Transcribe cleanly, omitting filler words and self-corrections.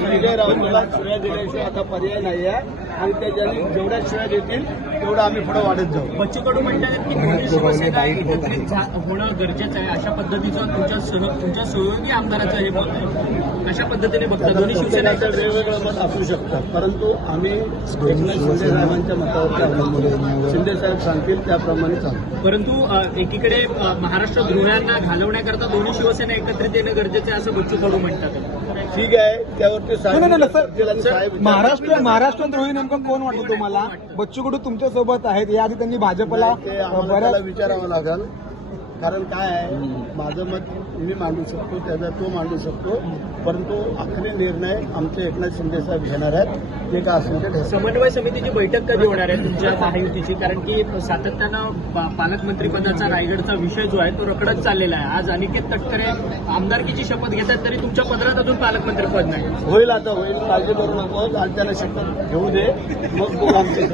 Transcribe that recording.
विजय राऊतला शिव्या देण्याशिवाय आता पर्याय नाही आहे आणि त्याच्याने जेवढ्या शिव्या देतील तेवढं आम्ही पुढे वाढत जाऊ. बच्चू कडू म्हणतात की दोन्ही शिवसेना एकत्रित होणं गरजेचं आहे, अशा पद्धतीचं तुमच्या सहयोगी आमदाराचं हे मत आहे. अशा पद्धतीने बघता दोन्ही शिवसेनेचं शिवसेना वेगवेगळं मत असू शकतं, परंतु आम्ही एकनाथ शिंदे साहेबांच्या मतावरती अवलंबून शिंदे साहेब सांगतील त्याप्रमाणे चालू. परंतु एकीकडे महाराष्ट्र द्रोह्यांना घालवण्याकरता दोन्ही शिवसेना एकत्रित येणं गरजेचं आहे असं बच्चू कडू म्हणतात. ठीक आहे, त्यावरती साहेब महाराष्ट्रद्रोही नेमकं कोण वाटतं तुम्हाला? बच्चू कडू तुमच्या सोबत आहेत, याआधी त्यांनी भाजपला बऱ्याच विचारावं लागेल. कारण काय आहे, माझं मत मी मांडू शकतो, त्याचा तो मांडू शकतो, परंतु आखरी निर्णय आमचे एकनाथ शिंदे साहेब घेणार आहेत. ते का असेल ते समन्वय समितीची बैठक कधी होणार आहे तुमच्या महायुतीची? कारण की सातत्यानं पालकमंत्रीपदाचा रायगडचा विषय जो आहे तो रखडत चाललेला आहे. आज अनिकेत तटकरे आमदारकीची शपथ घेतात तरी तुमच्या पदरात अजून पालकमंत्रीपद नाही. होईल, आता होईल, काळजी करू नको. आज त्याला शपथ घेऊ दे, मग आमचे